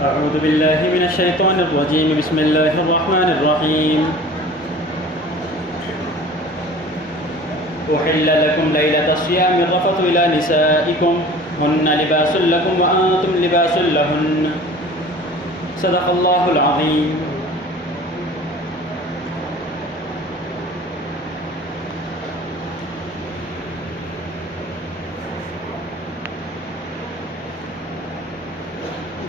أعوذ بالله من الشيطان الرجيم بسم الله الرحمن الرحيم أحل لكم ليلة الصيام الرفث إلى نسائكم هن لباس لكم وأنتم لباس لهن صدق الله العظيم.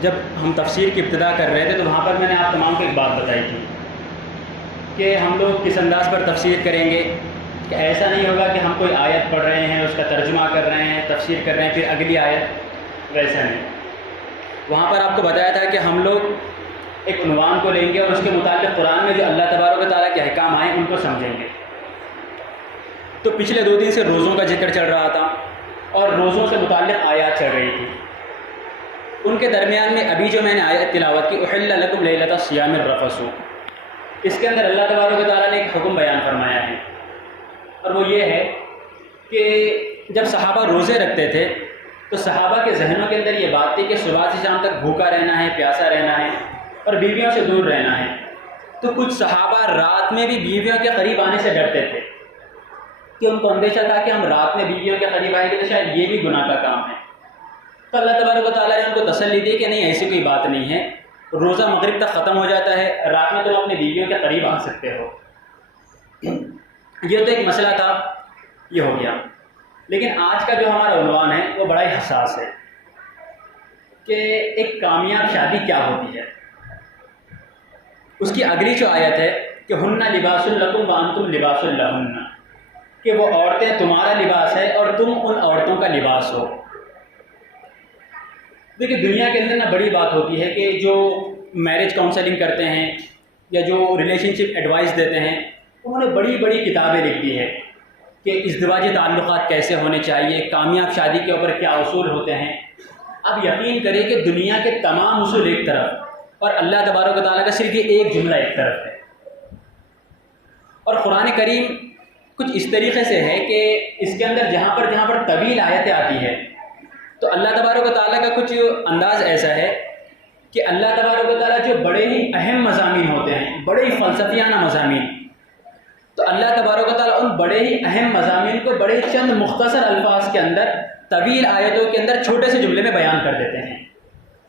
جب ہم تفسیر کی ابتدا کر رہے تھے تو وہاں پر میں نے آپ تمام کو ایک بات بتائی تھی کہ ہم لوگ کس انداز پر تفسیر کریں گے کہ ایسا نہیں ہوگا کہ ہم کوئی آیت پڑھ رہے ہیں اس کا ترجمہ کر رہے ہیں تفسیر کر رہے ہیں پھر اگلی آیت، ویسا نہیں. وہاں پر آپ کو بتایا تھا کہ ہم لوگ ایک عنوان کو لیں گے اور اس کے متعلق قرآن میں جو اللہ تبارک و تعالیٰ کے احکام آئے ان کو سمجھیں گے. تو پچھلے 2 دن سے روزوں کا ذکر چل رہا تھا اور روزوں سے متعلق آیات چل رہی تھی. ان کے درمیان میں ابھی جو میں نے آیت تلاوت کی احل لکم لیلۃ الصیام الرفث، اس کے اندر اللہ تبارک و تعالیٰ نے ایک حکم بیان فرمایا ہے اور وہ یہ ہے کہ جب صحابہ روزے رکھتے تھے تو صحابہ کے ذہنوں کے اندر یہ بات تھی کہ صبح سے شام تک بھوکا رہنا ہے، پیاسا رہنا ہے اور بیویوں سے دور رہنا ہے. تو کچھ صحابہ رات میں بھی بیویوں کے قریب آنے سے ڈرتے تھے کہ ان کو اندیشہ تھا کہ ہم رات میں بیویوں کے قریب آئیں گے تو شاید یہ بھی گناہ کا کام ہے. تو اللہ تبارک و تعالیٰ نے ان کو تسلی دی کہ نہیں، ایسی کوئی بات نہیں ہے، روزہ مغرب تک ختم ہو جاتا ہے، رات میں تم اپنی بیویوں کے قریب آ سکتے ہو. یہ تو ایک مسئلہ تھا، یہ ہو گیا. لیکن آج کا جو ہمارا عنوان ہے وہ بڑا ہی حساس ہے کہ ایک کامیاب شادی کیا ہوتی ہے. اس کی اگلی جو آیت ہے کہ ہن لباس لکم وانتم لباس لہن، کہ وہ عورتیں تمہارا لباس ہے اور تم ان عورتوں کا لباس ہو. دیکھیے دنیا کے اندر بڑی بات ہوتی ہے کہ جو میرج کاؤنسلنگ کرتے ہیں یا جو ریلیشن شپ ایڈوائس دیتے ہیں انہوں نے بڑی بڑی کتابیں لکھ دی ہے کہ ازدواجی تعلقات کیسے ہونے چاہیے، کامیاب شادی کے اوپر کیا اصول ہوتے ہیں. اب یقین کریں کہ دنیا کے تمام اصول ایک طرف اور اللہ تبارک و تعالیٰ کا صرف یہ ایک جملہ ایک طرف ہے. اور قرآن کریم کچھ اس طریقے سے ہے کہ اس کے اندر جہاں پر طویل آیتیں آتی ہیں تو اللہ تبارک و تعالیٰ کا کچھ انداز ایسا ہے کہ اللہ تبارک و تعالیٰ جو بڑے ہی اہم مضامین ہوتے ہیں، بڑے ہی فلسفیانہ مضامین، تو اللہ تبارک و تعالیٰ ان بڑے ہی اہم مضامین کو بڑے چند مختصر الفاظ کے اندر طویل آیتوں کے اندر چھوٹے سے جملے میں بیان کر دیتے ہیں.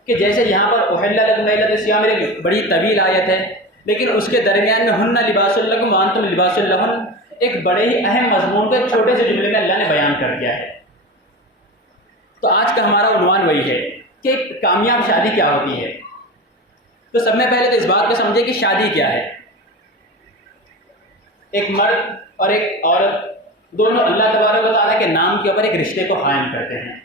کہ جیسے یہاں پر احل لکم لیلۃ الصیام ایک بڑی طویل آیت ہے، لیکن اس کے درمیان میں ہن لباس لکم وانتم لباس لہن ایک بڑے ہی اہم مضمون کو ایک چھوٹے سے جملے میں اللہ نے بیان کر دیا ہے. تو آج کا ہمارا عنوان وہی ہے کہ ایک کامیاب شادی کیا ہوتی ہے. تو سب میں پہلے تو اس بات کو سمجھے کہ شادی کیا ہے. ایک مرد اور ایک عورت دونوں اللہ تبارک و تعالیٰ کے نام کے اوپر ایک رشتے کو قائم کرتے ہیں.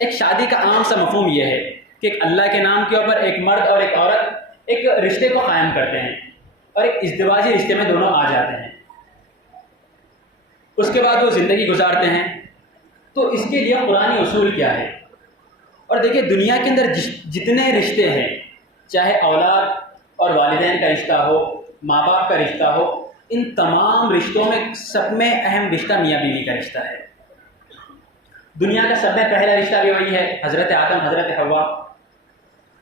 ایک شادی کا عام سا مفہوم یہ ہے کہ ایک اللہ کے نام کے اوپر ایک مرد اور ایک عورت ایک رشتے کو قائم کرتے ہیں اور ایک ازدواجی رشتے میں دونوں آ جاتے ہیں. اس کے بعد وہ زندگی گزارتے ہیں. تو اس کے لیے قرآنی اصول کیا ہے. اور دیکھیے دنیا کے اندر جتنے رشتے ہیں، چاہے اولاد اور والدین کا رشتہ ہو، ماں باپ کا رشتہ ہو، ان تمام رشتوں میں سب میں اہم رشتہ میاں بیوی کا رشتہ ہے. دنیا کا سب میں پہلا رشتہ بھی وہی ہے، حضرت آدم حضرت حوا.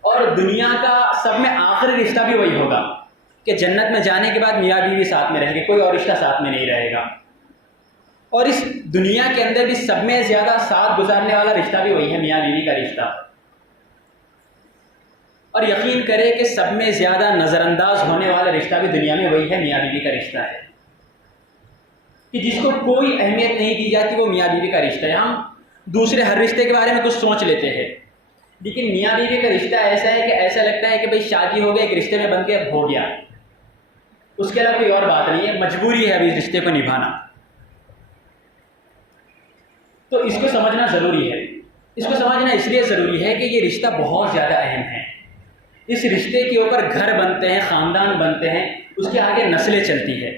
اور دنیا کا سب میں آخری رشتہ بھی وہی ہوگا کہ جنت میں جانے کے بعد میاں بیوی ساتھ میں رہیں گے، کوئی اور رشتہ ساتھ میں نہیں رہے گا. اور اس دنیا کے اندر بھی سب میں زیادہ ساتھ گزارنے والا رشتہ بھی وہی ہے، میاں بیوی کا رشتہ. اور یقین کرے کہ سب میں زیادہ نظر انداز ہونے والا رشتہ بھی دنیا میں وہی ہے، میاں بیوی کا رشتہ ہے. کہ جس کو کوئی اہمیت نہیں دی جاتی وہ میاں بیوی کا رشتہ ہے. ہم دوسرے ہر رشتے کے بارے میں کچھ سوچ لیتے ہیں، لیکن میاں بیوی کا رشتہ ایسا ہے کہ ایسا لگتا ہے کہ بھئی شادی ہو گئی، ایک رشتے میں بن کے ہو گیا، اس کے علاوہ کوئی اور بات نہیں ہے، مجبوری ہے ابھی اس رشتے کو نبھانا. تو اس کو سمجھنا ضروری ہے. اس کو سمجھنا اس لیے ضروری ہے کہ یہ رشتہ بہت زیادہ اہم ہے. اس رشتے کے اوپر گھر بنتے ہیں، خاندان بنتے ہیں، اس کے آگے نسلیں چلتی ہے.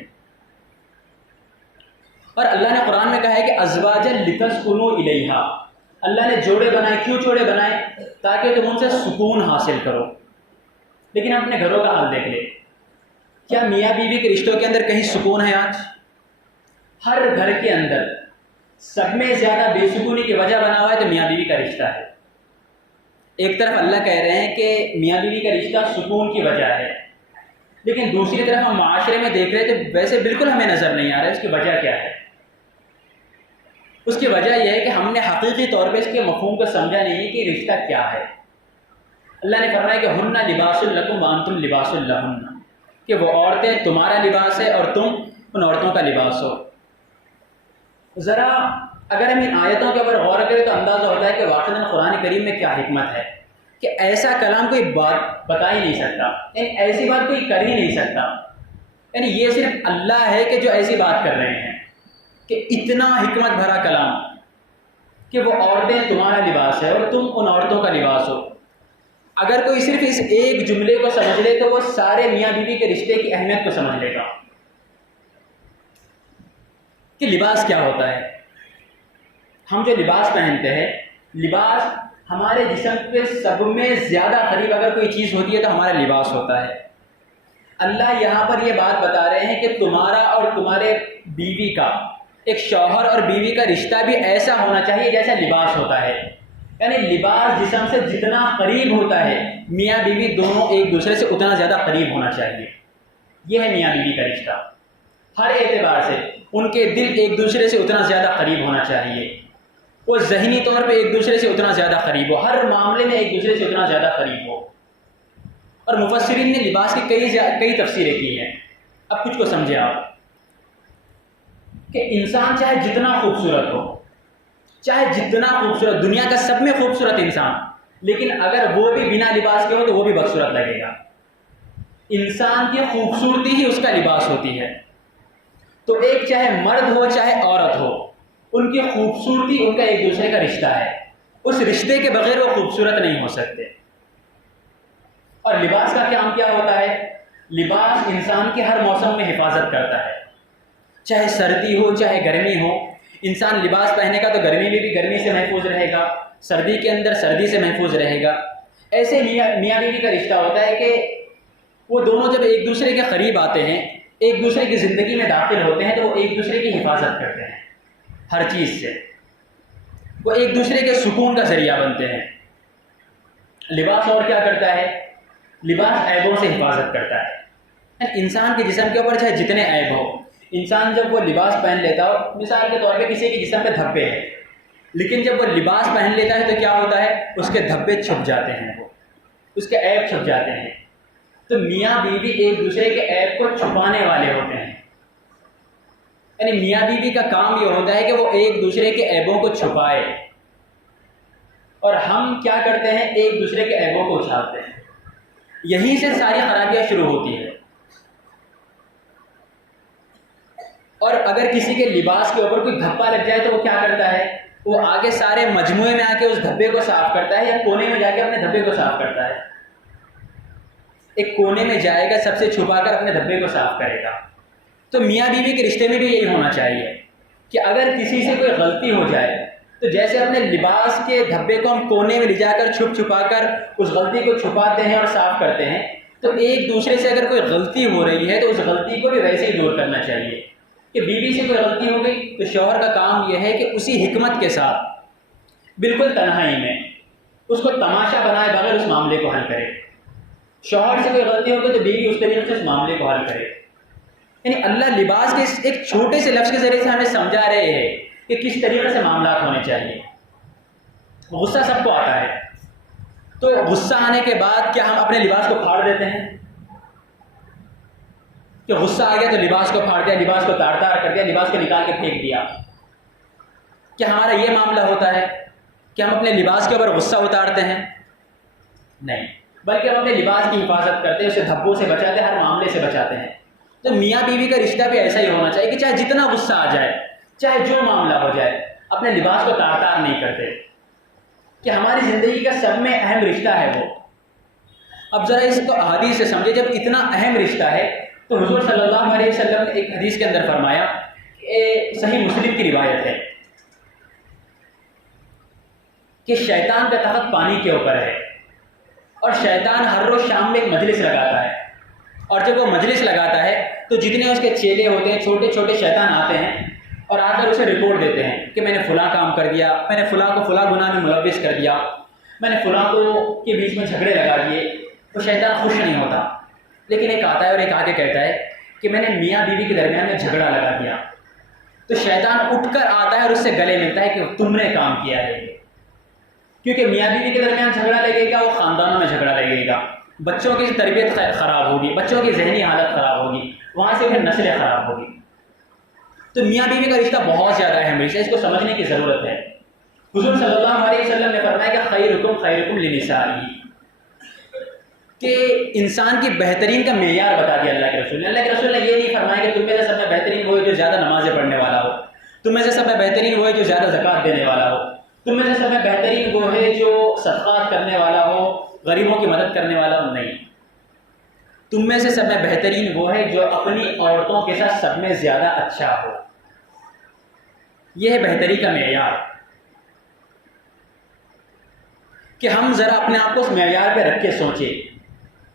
اور اللہ نے قرآن میں کہا ہے کہ ازواجا لتسکنوا الیہا، اللہ نے جوڑے بنائے. کیوں جوڑے بنائے؟ تاکہ تم ان سے سکون حاصل کرو. لیکن اپنے گھروں کا حال دیکھ لے، کیا میاں بیوی کے رشتوں کے اندر کہیں سکون ہے؟ آج ہر گھر کے اندر سب میں زیادہ بے سکونی کی وجہ بنا ہوا ہے تو میاں بیوی کا رشتہ ہے. ایک طرف اللہ کہہ رہے ہیں کہ میاں بیوی کا رشتہ سکون کی وجہ ہے، لیکن دوسری طرف ہم معاشرے میں دیکھ رہے تھے ویسے بالکل ہمیں نظر نہیں آ رہا ہے۔ اس کی وجہ کیا ہے؟ اس کی وجہ یہ ہے کہ ہم نے حقیقی طور پہ اس کے مفہوم کو سمجھا نہیں ہے کہ رشتہ کیا ہے۔ اللہ نے فرمایا کہ ہن لباس لکم وانتم لباس لہن، کہ وہ عورتیں تمہارا لباس ہے اور تم ان عورتوں کا لباس ہو۔ ذرا اگر ہم ان آیتوں کے اوپر غور کریں تو اندازہ ہوتا ہے کہ واقعاً قرآن کریم میں کیا حکمت ہے کہ ایسا کلام کوئی بات بتا ہی نہیں سکتا، یعنی ایسی بات کوئی کر ہی نہیں سکتا، یعنی یہ صرف اللہ ہے کہ جو ایسی بات کر رہے ہیں کہ اتنا حکمت بھرا کلام کہ وہ عورتیں تمہارا لباس ہے اور تم ان عورتوں کا لباس ہو۔ اگر کوئی صرف اس ایک جملے کو سمجھ لے تو وہ سارے میاں بیوی کے رشتے کی اہمیت کو سمجھ لے گا کہ لباس کیا ہوتا ہے۔ ہم جو لباس پہنتے ہیں، لباس ہمارے جسم کے سب میں زیادہ قریب اگر کوئی چیز ہوتی ہے تو ہمارا لباس ہوتا ہے۔ اللہ یہاں پر یہ بات بتا رہے ہیں کہ تمہارا اور تمہارے بیوی کا، ایک شوہر اور بیوی کا رشتہ بھی ایسا ہونا چاہیے جیسا لباس ہوتا ہے، یعنی لباس جسم سے جتنا قریب ہوتا ہے میاں بیوی دونوں ایک دوسرے سے اتنا زیادہ قریب ہونا چاہیے۔ یہ ہے میاں بیوی کا رشتہ، ہر اعتبار سے ان کے دل ایک دوسرے سے اتنا زیادہ قریب ہونا چاہیے، وہ ذہنی طور پہ ایک دوسرے سے اتنا زیادہ قریب ہو، ہر معاملے میں ایک دوسرے سے اتنا زیادہ قریب ہو۔ اور مفسرین نے لباس کی کئی تفسیریں کی ہیں۔ اب کچھ کو سمجھے آپ کہ انسان چاہے جتنا خوبصورت ہو، چاہے جتنا خوبصورت، دنیا کا سب میں خوبصورت انسان، لیکن اگر وہ بھی بنا لباس کے ہو تو وہ بھی بدصورت لگے گا۔ انسان کی خوبصورتی ہی اس کا لباس ہوتی ہے۔ تو ایک چاہے مرد ہو چاہے عورت ہو، ان کی خوبصورتی ان کا ایک دوسرے کا رشتہ ہے، اس رشتے کے بغیر وہ خوبصورت نہیں ہو سکتے۔ اور لباس کا کام کیا ہوتا ہے؟ لباس انسان کی ہر موسم میں حفاظت کرتا ہے، چاہے سردی ہو چاہے گرمی ہو۔ انسان لباس پہنے گا تو گرمی میں بھی گرمی سے محفوظ رہے گا، سردی کے اندر سردی سے محفوظ رہے گا۔ ایسے میاں بیوی کا رشتہ ہوتا ہے کہ وہ دونوں جب ایک دوسرے کے قریب آتے ہیں، ایک دوسرے کی زندگی میں داخل ہوتے ہیں تو وہ ایک دوسرے کی حفاظت کرتے ہیں ہر چیز سے، وہ ایک دوسرے کے سکون کا ذریعہ بنتے ہیں۔ لباس اور کیا کرتا ہے؟ لباس عیبوں سے حفاظت کرتا ہے۔ انسان کے جسم کے اوپر چاہے جتنے عیب ہو، انسان جب وہ لباس پہن لیتا ہو، مثال کے طور پہ کسی کے جسم پہ دھبے ہیں، لیکن جب وہ لباس پہن لیتا ہے تو کیا ہوتا ہے؟ اس کے دھبے چھپ جاتے ہیں، وہ اس کے عیب چھپ جاتے ہیں۔ تو میاں بیوی ایک دوسرے کے عیب کو چھپانے والے ہوتے ہیں، یعنی میاں بیوی کا کام یہ ہوتا ہے کہ وہ ایک دوسرے کے عیبوں کو چھپائے، اور ہم کیا کرتے ہیں؟ ایک دوسرے کے عیبوں کو اچھالتے ہیں۔ یہیں سے ساری خرابیاں شروع ہوتی ہیں۔ اور اگر کسی کے لباس کے اوپر کوئی دھبا لگ جائے تو وہ کیا کرتا ہے؟ وہ آگے سارے مجموعے میں آ کے اس دھبے کو صاف کرتا ہے، یا کونے میں جا کے اپنے دھبے کو صاف کرتا ہے۔ ایک کونے میں جائے گا، سب سے چھپا کر اپنے دھبے کو صاف کرے گا۔ تو میاں بیوی کے رشتے میں بھی یہی ہونا چاہیے کہ اگر کسی سے کوئی غلطی ہو جائے تو جیسے اپنے لباس کے دھبے کو ہم کونے میں لے جا کر چھپا کر اس غلطی کو چھپاتے ہیں اور صاف کرتے ہیں، تو ایک دوسرے سے اگر کوئی غلطی ہو رہی ہے تو اس غلطی کو بھی ویسے ہی دور کرنا چاہیے۔ کہ بیوی سے کوئی غلطی ہو گئی تو شوہر کا کام یہ ہے کہ اسی حکمت کے ساتھ بالکل تنہائی میں اس کو تماشا بنائے بغیر اس معاملے کو حل کرے۔ شوہر سے کوئی غلطی ہو گئی تو بیوی اس طریقے سے اس معاملے کو حل کرے۔ یعنی اللہ لباس کے ایک چھوٹے سے لفظ کے ذریعے سے ہمیں سمجھا رہے ہیں کہ کس طریقے سے معاملات ہونے چاہیے۔ غصہ سب کو آتا ہے، تو غصہ آنے کے بعد کیا ہم اپنے لباس کو پھاڑ دیتے ہیں؟ کہ غصہ آ گیا تو لباس کو پھاڑ دیا، لباس کو تار تار کر دیا، لباس کو نکال کے پھینک دیا؟ کیا ہمارا یہ معاملہ ہوتا ہے کہ ہم اپنے لباس کے اوپر غصہ اتارتے ہیں؟ نہیں، بلکہ ہم اپنے لباس کی حفاظت کرتے ہیں، اسے دھبوں سے بچاتے ہیں، ہر معاملے سے بچاتے ہیں۔ تو میاں بیوی کا رشتہ بھی ایسا ہی ہونا چاہیے کہ چاہے جتنا غصہ آ جائے، چاہے جو معاملہ ہو جائے، اپنے لباس کو تار تار نہیں کرتے، کہ ہماری زندگی کا سب میں اہم رشتہ ہے وہ۔ اب ذرا اس کو احادیث سے سمجھے، جب اتنا اہم رشتہ ہے تو حضور صلی اللہ علیہ وسلم نے ایک حدیث کے اندر فرمایا، صحیح مسلم کی روایت ہے کہ شیطان کا تخت پانی کے اوپر ہے، اور شیطان ہر روز شام میں ایک مجلس لگاتا ہے، اور جب وہ مجلس لگاتا ہے تو جتنے اس کے چیلے ہوتے ہیں، چھوٹے چھوٹے شیطان آتے ہیں اور آ کر اسے رپورٹ دیتے ہیں کہ میں نے فلاں کام کر دیا، میں نے فلاں کو فلاں گناہ میں ملوث کر دیا۔ میں نے فلاں کو کے بیچ میں جھگڑے لگا دیے، تو شیطان خوش نہیں ہوتا، لیکن ایک آتا ہے اور ایک آگے کہتا ہے کہ میں نے میاں بیوی کے درمیان میں جھگڑا لگا دیا، تو شیطان اٹھ کر آتا ہے اور اس سے گلے ملتا ہے کہ تم نے کام کیا ہے، کیونکہ میاں بیوی کے درمیان جھگڑا لگے گا، وہ خاندانوں میں جھگڑا لگے گا، بچوں کی تربیت خراب ہوگی، بچوں کی ذہنی حالت خراب ہوگی، وہاں سے پھر نسلیں خراب ہوگی۔ تو میاں بیوی کا رشتہ بہت زیادہ اہم رشتہ ہے، اس کو سمجھنے کی ضرورت ہے۔ حضور صلی اللہ علیہ وسلم نے فرمایا کہ خیرکم لنسائہ، کہ انسان کی بہترین کا معیار بتا دیا اللہ کے رسول نے۔ اللہ کے رسول نے یہ نہیں فرمایا کہ تم میں سے سب میں بہترین وہ ہے جو زیادہ نمازیں پڑھنے والا ہو، تم میں سے سب میں بہترین وہ ہے جو زیادہ زکوٰۃ دینے والا ہو، تم میں سے سب میں بہترین وہ ہے جو صدقات کرنے والا ہو، غریبوں کی مدد کرنے والا ہو، نہیں، تم میں سے سب میں بہترین وہ ہے جو اپنی عورتوں کے ساتھ سب میں زیادہ اچھا ہو۔ یہ ہے بہتری کا معیار، کہ ہم ذرا اپنے آپ کو اس معیار پہ رکھ کے سوچیں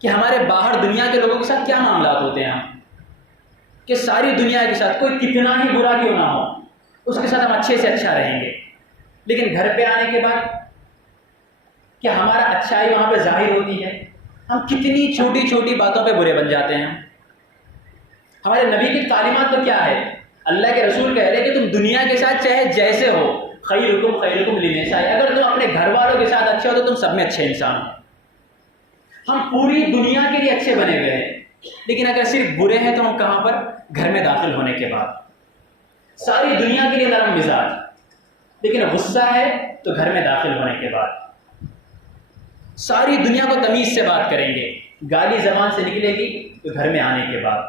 کہ ہمارے باہر دنیا کے لوگوں کے ساتھ کیا معاملات ہوتے ہیں، کہ ساری دنیا کے ساتھ کوئی کتنا ہی برا کیوں نہ ہو اس کے ساتھ ہم اچھے سے اچھا رہیں گے، لیکن گھر پہ آنے کے بعد کیا ہمارا اچھائی وہاں پہ ظاہر ہوتی ہے؟ ہم کتنی چھوٹی چھوٹی باتوں پہ برے بن جاتے ہیں۔ ہمارے نبی کی تعلیمات تو کیا ہے؟ اللہ کے رسول کہہ رہے کہ تم دنیا کے ساتھ چاہے جیسے ہو، خیرکم لنسائہ، اگر تم اپنے گھر والوں کے ساتھ اچھے ہو تو تم سب میں اچھے انسان ہو۔ ہم پوری دنیا کے لیے اچھے بنے ہوئے ہیں، لیکن اگر صرف برے ہیں تو ہم کہاں پر؟ گھر میں داخل ہونے کے بعد۔ ساری دنیا کے لیے نرم مزاج، لیکن غصہ ہے تو گھر میں داخل ہونے کے بعد۔ ساری دنیا کو تمیز سے بات کریں گے، گالی زبان سے نکلے گی تو گھر میں آنے کے بعد۔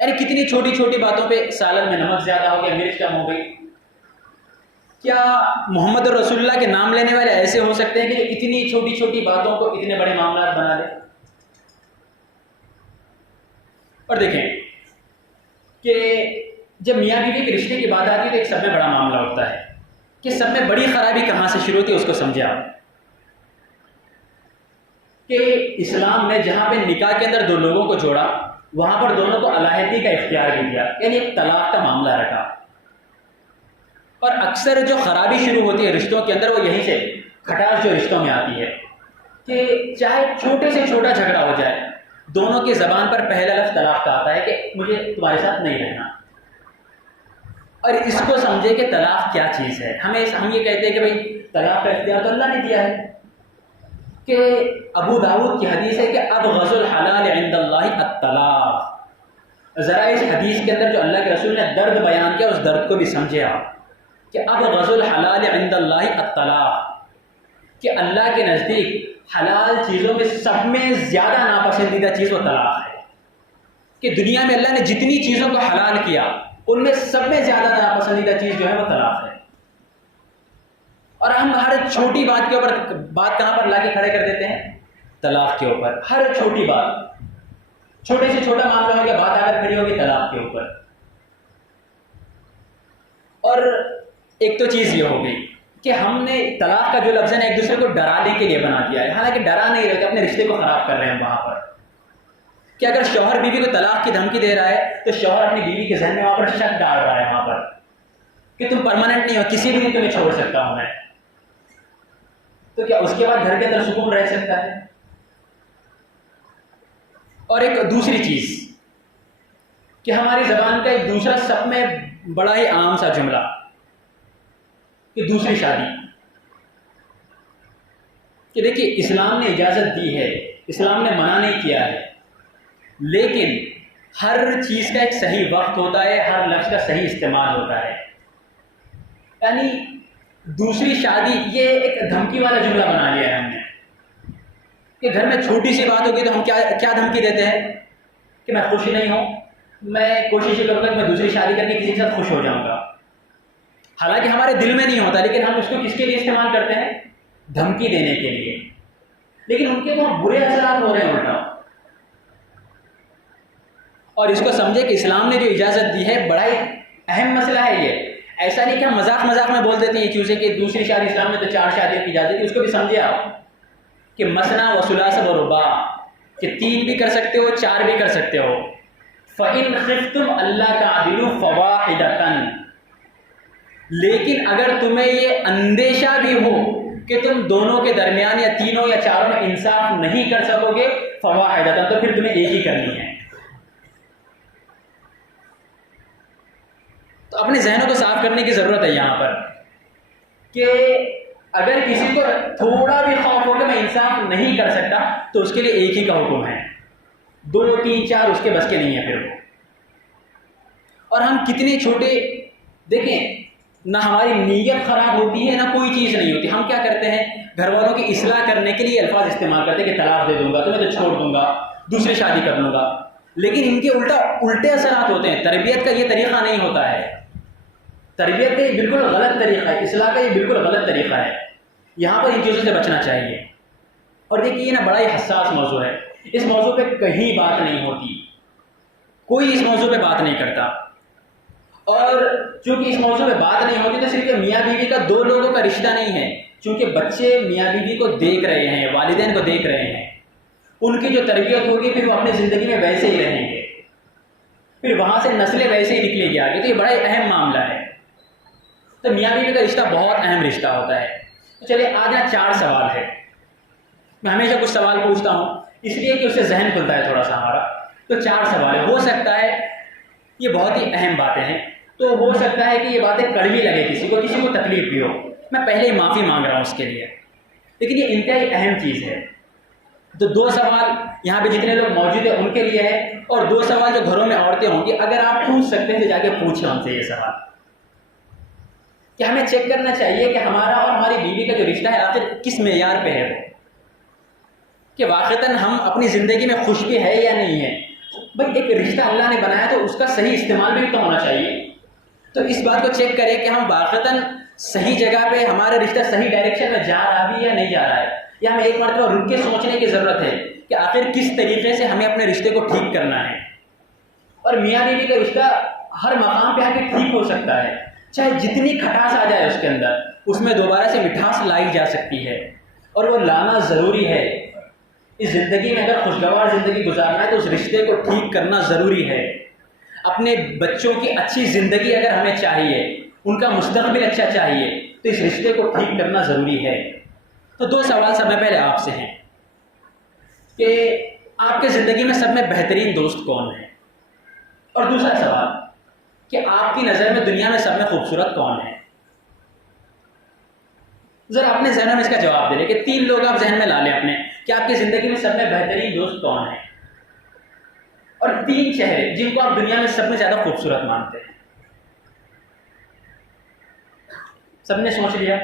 یعنی کتنی چھوٹی چھوٹی باتوں پہ سالن میں نمک زیادہ ہو گیا، مرچ کم ہو گئی۔ کیا محمد رسول اللہ کے نام لینے والے ایسے ہو سکتے ہیں کہ جو اتنی چھوٹی چھوٹی باتوں کو اتنے بڑے معاملات بنا لے؟ اور دیکھیں کہ جب میاں بیوی کے رشتے کی بات آتی ہے تو ایک سب میں بڑا معاملہ ہوتا ہے کہ سب میں بڑی خرابی کہاں سے شروع ہوتی ہے، اس کو سمجھے آپ، کہ اسلام نے جہاں پہ نکاح کے اندر دو لوگوں کو جوڑا وہاں پر دونوں کو علیحدگی کا اختیار بھی دیا، یعنی ایک طلاق کا معاملہ رکھا۔ اور اکثر جو خرابی شروع ہوتی ہے رشتوں کے اندر وہ یہیں سے، کھٹاس جو رشتوں میں آتی ہے، کہ چاہے چھوٹے سے چھوٹا جھگڑا ہو جائے، دونوں کی زبان پر پہلا لفظ طلاق کا آتا ہے کہ مجھے تمہارے ساتھ نہیں رہنا۔ اور اس کو سمجھے کہ طلاق کیا چیز ہے۔ ہم یہ کہتے ہیں کہ بھائی طلاق کا اختیار تو اللہ نے دیا ہے، کہ ابو داؤد کی حدیث ہے کہ ابغض الحلال عند اللہ الطلاق۔ ذرا اس حدیث کے اندر جو اللہ کے رسول نے درد بیان کیا اس درد کو بھی سمجھے آپ، کہ ابغض الحلال عند اللہ الطلاق، کہ اللہ کے نزدیک حلال چیزوں میں سب میں زیادہ ناپسندیدہ چیز وہ طلاق ہے، کہ دنیا میں اللہ نے جتنی چیزوں کو حلال کیا ان میں سب میں زیادہ ناپسندیدہ چیز جو ہے وہ طلاق ہے۔ اور ہم ہر چھوٹی بات کے اوپر بات کہاں پر لا کے کھڑے کر دیتے ہیں؟ طلاق کے اوپر۔ ہر چھوٹی بات، چھوٹے سے چھوٹا معاملہ ہو گیا، بات آ کر کھڑی ہوگی طلاق کے اوپر۔ اور ایک تو چیز یہ ہو گئی کہ ہم نے طلاق کا جو لفظ ہے نا ایک دوسرے کو ڈرانے کے لیے بنا دیا ہے، حالانکہ ڈرا نہیں رہے، اپنے رشتے کو خراب کر رہے ہیں وہاں پر۔ کہ اگر شوہر بیوی کو طلاق کی دھمکی دے رہا ہے تو شوہر اپنی بیوی کے ذہن میں وہاں پر شک ڈال رہا ہے وہاں پر کہ تم پرماننٹ نہیں ہو، کسی بھی دن تمہیں چھوڑ سکتا ہوں میں۔ تو کیا اس کے بعد گھر کے اندر سکون رہ سکتا ہے؟ اور ایک دوسری چیز کہ ہماری زبان کا ایک دوسرا سب میں بڑا ہی عام سا جملہ کہ دوسری شادی، کہ دیکھیے اسلام نے اجازت دی ہے، اسلام نے منع نہیں کیا ہے، لیکن ہر چیز کا ایک صحیح وقت ہوتا ہے، ہر لفظ کا صحیح استعمال ہوتا ہے۔ یعنی دوسری شادی یہ ایک دھمکی والا جملہ بنا لیا ہے ہم نے، کہ گھر میں چھوٹی سی بات ہوگی تو ہم کیا دھمکی دیتے ہیں کہ میں خوش نہیں ہوں، میں کوشش یہ کروں گا کہ میں دوسری شادی کر کے کسی کے ساتھ خوش ہو جاؤں گا۔ حالانکہ ہمارے دل میں نہیں ہوتا، لیکن ہم اس کو کس کے لیے استعمال کرتے ہیں؟ دھمکی دینے کے لیے۔ لیکن ان کے تو برے اثرات ہو رہے ہیں الٹا۔ اور اس کو سمجھے کہ اسلام نے جو اجازت دی ہے بڑا ہی اہم مسئلہ ہے یہ۔ ایسا نہیں کہ ہم مذاق میں بول دیتے ہیں یہ چیزیں کہ دوسری شادی اسلام میں تو 4 شادیوں کی اجازت ہے، اس کو بھی سمجھے آپ کہ مثنیٰ و ثلاث و رباع، کہ 3 بھی کر سکتے ہو، 4 بھی کر سکتے ہو۔ فَإِنْ خِفْتُمْ أَلَّا تَعْدِلُوا فَوَاحِدَةً، لیکن اگر تمہیں یہ اندیشہ بھی ہو کہ تم دونوں کے درمیان یا تینوں یا چاروں میں انصاف نہیں کر سکو گے فواحدۃ، تو پھر تمہیں ایک ہی کرنی ہے۔ تو اپنے ذہنوں کو صاف کرنے کی ضرورت ہے یہاں پر کہ اگر کسی کو تھوڑا بھی خوف ہو کہ میں انصاف نہیں کر سکتا تو اس کے لیے ایک ہی کا حکم ہے، 2 3 4 اس کے بس کے نہیں ہے پھر وہ۔ اور ہم کتنے چھوٹے، دیکھیں نہ ہماری نیت خراب ہوتی ہے نہ کوئی چیز نہیں ہوتی، ہم کیا کرتے ہیں گھر والوں کی اصلاح کرنے کے لیے الفاظ استعمال کرتے ہیں کہ طلاق دے دوں گا، تمہیں تو چھوڑ دوں گا، دوسری شادی کر لوں گا، لیکن ان کے الٹے اثرات ہوتے ہیں۔ تربیت کا یہ طریقہ نہیں ہوتا ہے، تربیت کا یہ بالکل غلط طریقہ ہے، اصلاح کا یہ بالکل غلط طریقہ ہے۔ یہاں پر ان چیزوں سے بچنا چاہیے۔ اور دیکھیے یہ نا بڑا ہی حساس موضوع ہے، اس موضوع پہ کہیں بات نہیں ہوتی، کوئی اس موضوع پہ بات نہیں کرتا، اور چونکہ اس موضوع پہ بات نہیں ہوتی تو صرف میاں بیوی کا 2 لوگوں کا رشتہ نہیں ہے، چونکہ بچے میاں بیوی کو دیکھ رہے ہیں، والدین کو دیکھ رہے ہیں، ان کی جو تربیت ہوگی پھر وہ اپنی زندگی میں ویسے ہی رہیں گے، پھر وہاں سے نسلیں ویسے ہی نکلے گی آگے۔ تو یہ بڑا ہی اہم معاملہ ہے۔ تو میاں بیوی کا رشتہ بہت اہم رشتہ ہوتا ہے۔ تو چلیے آج یہاں 4 سوال ہے، میں ہمیشہ کچھ سوال پوچھتا ہوں اس لیے کہ اس سے ذہن کھلتا ہے تھوڑا سا ہمارا۔ تو 4 سوال ہے، ہو سکتا ہے یہ بہت ہی اہم باتیں ہیں، تو ہو سکتا ہے کہ یہ باتیں کڑوی لگے کسی کو تکلیف بھی ہو، میں پہلے ہی معافی مانگ رہا ہوں اس کے لیے، لیکن یہ انتہائی اہم چیز ہے۔ تو 2 سوال یہاں پہ جتنے لوگ موجود ہیں ان کے لیے ہے، اور 2 سوال جو گھروں میں عورتیں ہوں گی اگر آپ پوچھ سکتے ہیں تو جا کے پوچھیں ان سے یہ سوال، کہ ہمیں چیک کرنا چاہیے کہ ہمارا اور ہماری بیوی کا جو رشتہ ہے آخر کس معیار پہ ہے وہ، کہ واقعتاً ہم اپنی زندگی میں خوش بھی ہے یا نہیں ہے۔ بھائی ایک رشتہ اللہ نے بنایا تو اس کا صحیح استعمال بھی تو ہونا چاہیے، تو اس بات کو چیک کریں کہ ہم واقعتاً صحیح جگہ پہ، ہمارا رشتہ صحیح ڈائریکشن میں جا رہا بھی یا نہیں جا رہا ہے، یا ہمیں ایک مرتبہ رک کے سوچنے کی ضرورت ہے کہ آخر کس طریقے سے ہمیں اپنے رشتے کو ٹھیک کرنا ہے۔ اور میاں بیوی کا رشتہ ہر مقام پہ آ کے ٹھیک ہو سکتا ہے، چاہے جتنی کھٹاس آ جائے اس کے اندر، اس میں دوبارہ سے مٹھاس لائی جا سکتی ہے، اور وہ لانا ضروری ہے۔ اس زندگی میں اگر خوشگوار زندگی گزارنا ہے تو اس رشتے کو ٹھیک کرنا ضروری ہے۔ اپنے بچوں کی اچھی زندگی اگر ہمیں چاہیے، ان کا مستقبل اچھا چاہیے، تو اس رشتے کو ٹھیک کرنا ضروری ہے۔ تو 2 سوال سب میں پہلے آپ سے ہیں کہ آپ کے زندگی میں سب میں بہترین دوست کون ہے، اور دوسرا سوال کہ آپ کی نظر میں دنیا میں سب میں خوبصورت کون ہے۔ ذرا اپنے ذہنوں میں اس کا جواب دے لیں کہ 3 لوگ آپ ذہن میں لا لیں اپنے، کہ آپ کی زندگی میں سب میں بہترین دوست کون ہے، اور 3 چہرے جن کو آپ دنیا میں سب میں زیادہ خوبصورت مانتے ہیں۔ سب نے سوچ لیا؟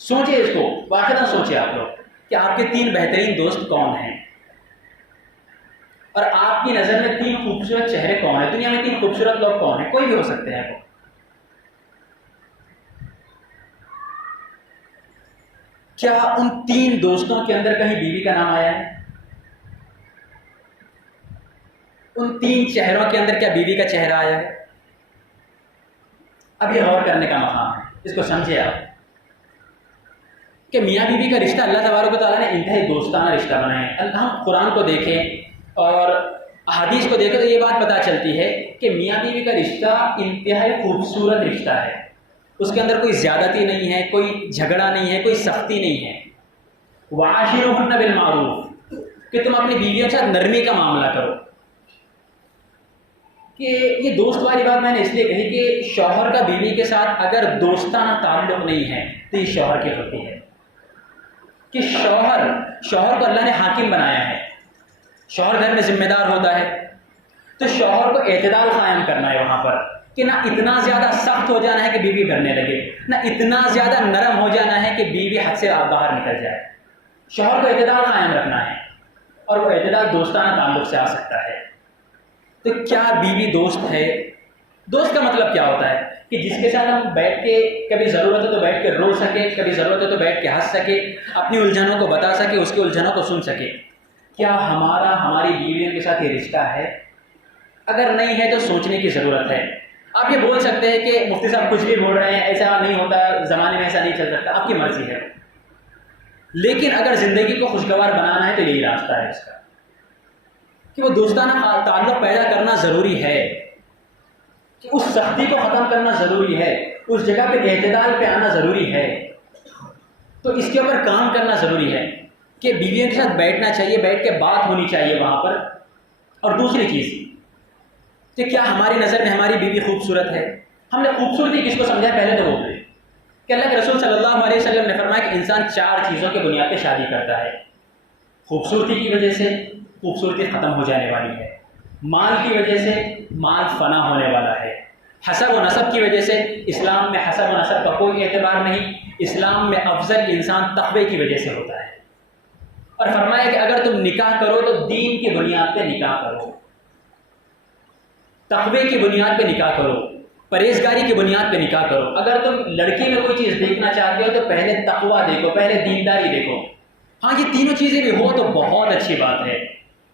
سوچے اس کو، واقعا سوچے آپ لوگ کہ آپ کے 3 بہترین دوست کون ہیں، اور آپ کی نظر میں 3 خوبصورت چہرے کون ہیں، دنیا میں 3 خوبصورت لوگ کون ہیں، کوئی بھی ہو سکتے ہیں وہ۔ کیا ان 3 دوستوں کے اندر کہیں بیوی کا نام آیا ہے؟ ان 3 چہروں کے اندر کیا بیوی کا چہرہ آیا ہے؟ اب یہ غور کرنے کا مقام ہے، اس کو سمجھے آپ کہ میاں بیوی کا رشتہ اللہ تبارک و تعالیٰ نے انتہائی دوستانہ رشتہ بنایا ہے۔ ہم قرآن کو دیکھیں اور احادیث کو دیکھیں تو یہ بات پتہ چلتی ہے کہ میاں بیوی کا رشتہ انتہائی خوبصورت رشتہ ہے، اس کے اندر کوئی زیادتی نہیں ہے، کوئی جھگڑا نہیں ہے، کوئی سختی نہیں ہے۔ وَعَاشِرُوهُنَّ بِالْمَعْرُوفِ، کہ تم اپنی بیویوں کے ساتھ نرمی کا معاملہ کرو۔ کہ یہ دوست والی بات میں نے اس لیے کہی کہ شوہر کا بیوی کے ساتھ اگر دوستانہ تعلق نہیں ہے تو یہ شوہر کی غلطی ہے، کہ شوہر کو اللہ نے حاکم بنایا ہے، شوہر گھر میں ذمہ دار ہوتا ہے، تو شوہر کو اعتدال قائم کرنا ہے وہاں پر، کہ نہ اتنا زیادہ سخت ہو جانا ہے کہ بیوی ڈرنے لگے، نہ اتنا زیادہ نرم ہو جانا ہے کہ بیوی حد سے باہر نکل جائے۔ شوہر کو اعتدال قائم رکھنا ہے، اور وہ اعتدال دوستانہ تعلق سے آ سکتا ہے۔ تو کیا بیوی دوست ہے؟ دوست کا مطلب کیا ہوتا ہے کہ جس کے ساتھ ہم بیٹھ کے کبھی ضرورت ہے تو بیٹھ کے رو سکے، کبھی ضرورت ہے تو بیٹھ کے ہنس سکے، اپنی الجھنوں کو بتا سکے، اس کی الجھنوں کو سن سکے۔ کیا ہماری بیویوں کے ساتھ یہ رشتہ ہے؟ اگر نہیں ہے تو سوچنے کی ضرورت ہے۔ آپ یہ بول سکتے ہیں کہ مفتی صاحب کچھ بھی بول رہے ہیں، ایسا نہیں ہوتا، زمانے میں ایسا نہیں چل سکتا، آپ کی مرضی ہے، لیکن اگر زندگی کو خوشگوار بنانا ہے تو یہی راستہ ہے اس کا، کہ وہ دوستانہ تعلق پیدا کرنا ضروری ہے، کہ اس سختی کو ختم کرنا ضروری ہے، اس جگہ پہ اعتدال پہ آنا ضروری ہے۔ تو اس کے اوپر کام کرنا ضروری ہے کہ بیویوں کے ساتھ بیٹھنا چاہیے، بیٹھ کے بات ہونی چاہیے وہاں پر۔ اور دوسری چیز کہ کیا ہماری نظر میں ہماری بیوی خوبصورت ہے؟ ہم نے خوبصورتی کس کو سمجھا؟ پہلے تو وہ کہ اللہ کے رسول صلی اللہ علیہ وسلم نے فرمایا کہ انسان 4 چیزوں کی بنیاد پہ شادی کرتا ہے۔ خوبصورتی کی وجہ سے خوبصورتی ختم ہو جانے والی ہے، مال کی وجہ سے مال فنا ہونے والا ہے، حسب و نسب کی وجہ سے اسلام میں حسب و نسب کا کوئی اعتبار نہیں، اسلام میں افضل انسان تقوی کی وجہ سے ہوتا ہے۔ اور فرمایا کہ اگر تم نکاح کرو تو دین کی بنیاد پہ نکاح کرو، تقوی کی بنیاد پہ نکاح کرو، پرہیزگاری کی بنیاد پہ نکاح کرو۔ اگر تم لڑکی میں کوئی چیز دیکھنا چاہتے ہو تو پہلے تقوی دیکھو، پہلے دینداری دیکھو۔ ہاں یہ تینوں چیزیں بھی ہو تو بہت اچھی بات ہے،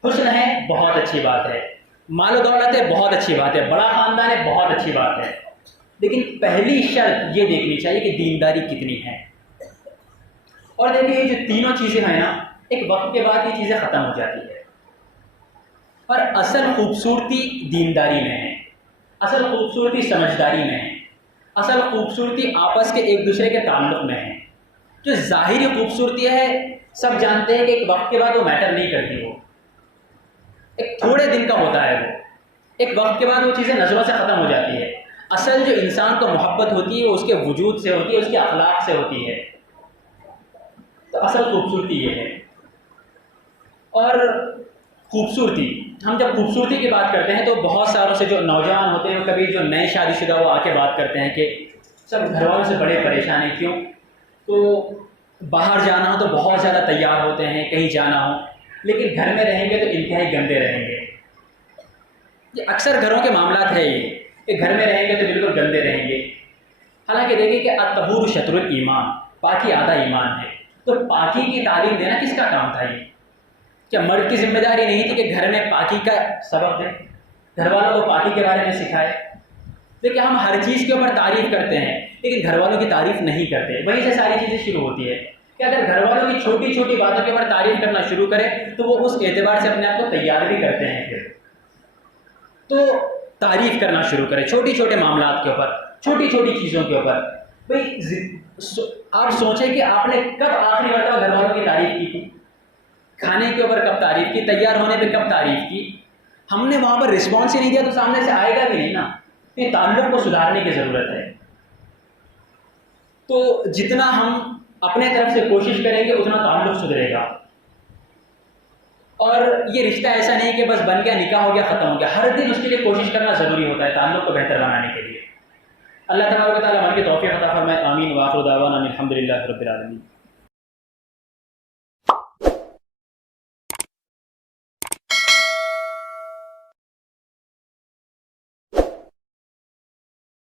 حسن ہے بہت اچھی بات ہے، مال و دولت ہے بہت اچھی بات ہے، بڑا خاندان ہے بہت اچھی بات ہے، لیکن پہلی شرط یہ دیکھنی چاہیے کہ دینداری کتنی ہے۔ اور دیکھیں یہ جو تینوں چیزیں ہیں نا، ایک وقت کے بعد یہ چیزیں ختم ہو جاتی ہے، اور اصل خوبصورتی دینداری میں ہے، اصل خوبصورتی سمجھداری میں ہے، اصل خوبصورتی آپس کے ایک دوسرے کے تعلق میں ہے۔ جو ظاہری خوبصورتی ہے سب جانتے ہیں کہ ایک وقت کے بعد وہ میٹر نہیں کرتی، وہ ایک تھوڑے دن کا ہوتا ہے، وہ ایک وقت کے بعد وہ چیزیں نظروں سے ختم ہو جاتی ہے۔ اصل جو انسان کو محبت ہوتی ہے وہ اس کے وجود سے ہوتی ہے، اس کے اخلاق سے ہوتی ہے۔ تو اصل خوبصورتی یہ ہے۔ اور خوبصورتی، ہم جب خوبصورتی کی بات کرتے ہیں تو بہت ساروں سے جو نوجوان ہوتے ہیں وہ کبھی جو نئے شادی شدہ وہ آ کے بات کرتے ہیں کہ سب گھر والوں سے بڑے پریشان ہیں، کیوں؟ تو باہر جانا ہو تو بہت زیادہ تیار ہوتے ہیں کہیں جانا ہو، لیکن گھر میں رہیں گے تو انتہائی گندے رہیں گے۔ یہ اکثر گھروں کے معاملات ہے یہ کہ گھر میں رہیں گے تو بالکل گندے رہیں گے۔ حالانکہ دیکھیں کہ الطہور شطر الایمان، پاکی آدھا ایمان ہے۔ تو پاکی کی تعلیم دینا کس کا کام تھا؟ یہ کیا مرد کی ذمہ داری نہیں تھی کہ گھر میں پاکی کا سبق دیں، گھر والوں کو پاکی کے بارے میں سکھائے؟ دیکھیں ہم ہر چیز کے اوپر تعریف کرتے ہیں لیکن گھر والوں کی تعریف نہیں کرتے، وہیں سے ساری چیزیں شروع ہوتی ہے کہ اگر گھر والوں کی چھوٹی چھوٹی باتوں کے اوپر تعریف کرنا شروع کرے تو وہ اس اعتبار سے اپنے آپ کو تیار بھی کرتے ہیں۔ پھر تو تعریف کرنا شروع کرے چھوٹی چھوٹے معاملات کے اوپر، چھوٹی چھوٹی چیزوں کے اوپر۔ بھائی آپ سوچیں کہ آپ نے کب آخری مرتبہ گھر والوں کی تعریف کی تھی؟ کھانے کے اوپر کب تعریف کی؟ تیار ہونے پہ کب تعریف کی؟ ہم نے وہاں پر رسپانس ہی نہیں دیا تو سامنے سے آئے گا بھی نہیں نا۔ یہ تعلق کو سدھارنے کی ضرورت ہے۔ تو جتنا ہم اپنے طرف سے کوشش کریں گے اتنا تعلق سدھرے گا۔ اور یہ رشتہ ایسا نہیں کہ بس بن گیا، نکاح ہو گیا، ختم ہو گیا، ہر دن اس کے لیے کوشش کرنا ضروری ہوتا ہے تعلق کو بہتر بنانے کے لیے۔ اللہ تبارک و تعالیٰ ہماری توفیق عطا فرمائے، آمین۔ وآخر دعوانا الحمد للہ رب العالمین۔